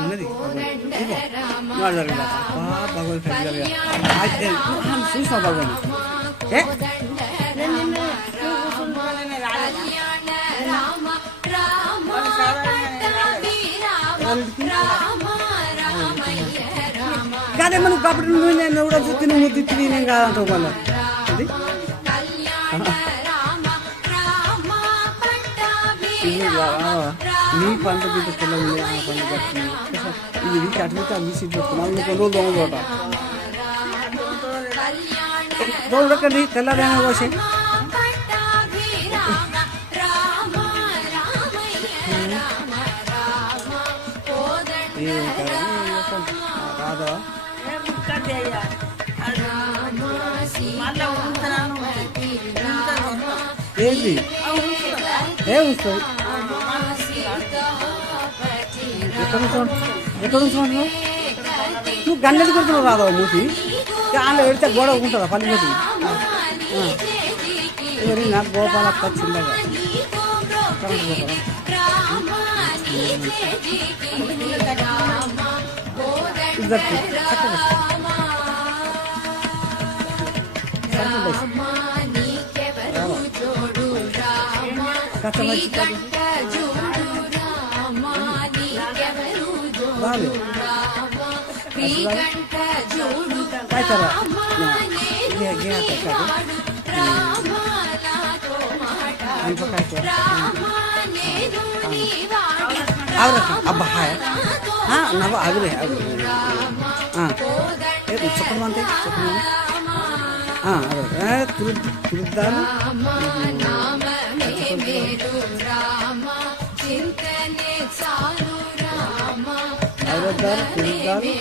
ఉన్నది. చూసా. కాదే మనం కాబట్టి నువ్వు నేను కూడా చూస్తే నువ్వు తిత్తి నేను కాదంటావు మళ్ళీ అది? నీ పంట బిడ్డ తెల్లగా ఆ పంట కట్టుకుంది ఇది నీకు అటు అన్ని సీట్ పెట్టుకున్నావు నువ్వు కొన్ని రోజులు దొంగ చూడ దొంగకండి తెల్లదేమో కోసి ఏం కాదు, ఏం చేస్తాం? రాదా ఏ ముక్కది అయ్యా. ఎక్కడ ఎక్కడ నువ్వు? గన్నెది కొడుతున్నావు రాదా మూసి దాంట్లో పెడితే గోడ ఉంటుందా పని ఇవన్నీ నాకు గోపాల చిన్నగా? కరెంట్ ಕಾಯ್ತಾರ ಅಂತ ಕಾಯ್ತಾರ ಅವ್ರ ಹಬ್ಬ ಹಾಯ ಹಾಂ ನಾವು ಆಗ್ರಿ ಆಗಲಿ ಹಾಂ ಸುಖಮಂತೆ ಸುಖಮಂತ ಹಾಂ ತುರು ತುರುದ್ದಾನು చింతనే ఐరోద్దాలు తిరుగుతాను.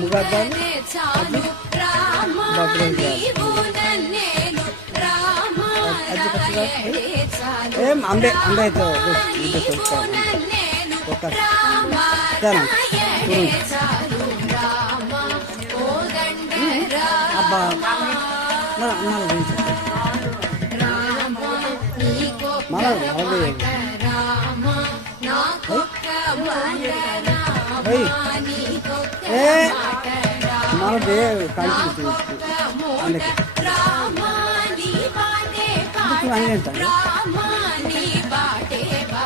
ముగద్దాలు అది ఏం? అందే అందైతే ఒక అబ్బా మన అలాగే మనది ఏ కంటి అందుకే ఆయన ఎంత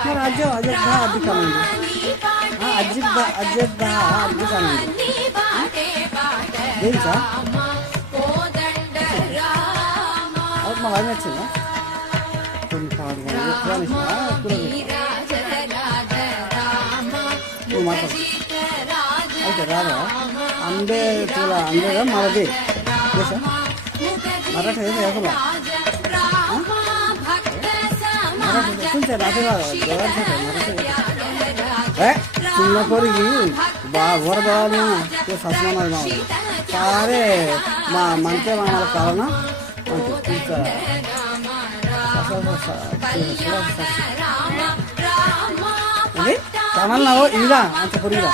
మరి అజ్జ అజ్జ అద్భుతమండి అజ్జిత్ అజ్జత్ అద్భుతమండి తెలుసా అది మా ఆయన వచ్చిందా? కొన్ని పాడు నువ్వు మాట్లాడు. అయితే రాదా? అందే చూడ అందేగా మనది మరాఠీ ఏది కొంచెం చిన్న కొరికి బా ఊర బాగా సస్మానాలు సరే మా మంచి మామల కావాలన్నా మంచి கமல்னாவோ இதுதான் அந்த புரியுதா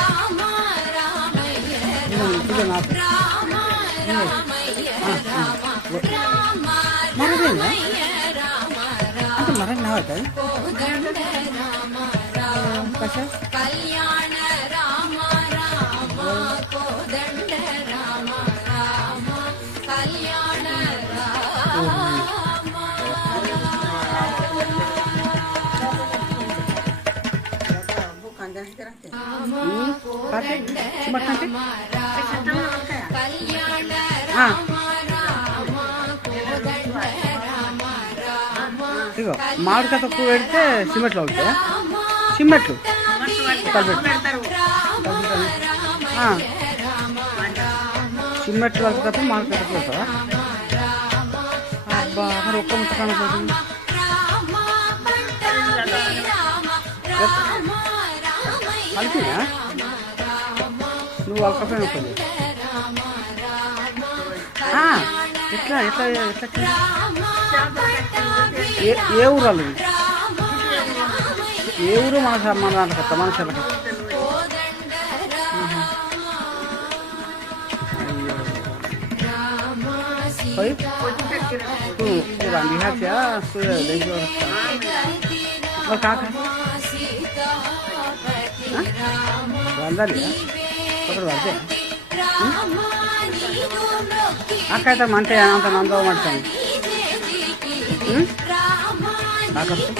மறவேங்க அது மறக்கனா இருக்காது கல்யாண ராமா ராமா கோதண்ட ராமா ఇగో మామిడికాయ తక్కువ పెడితే సిమెంట్లు అవుతాయి సిమెంట్లు కలిపెట్టు పెడతారు. ఆ. సిమెంట్లు కలిపి మామిడికాయ తక్కువ అవుతావా అబ్బా మరి ఒక్క ముక్క కనపడుతుంది అలికినా నువ్వు అలకపోయిన పని ఎట్లా ఎట్లా ఎట్లా ఏ ఊరాలు? ఏ ఊరు మన మన దాంట్లో మన సెలవు Foi? Kurang lihat ya, వందాలి ఒకటి పడితే రామ నీకు మొక్కి అక్కయితే మంటే అంత నందో కాకర్సు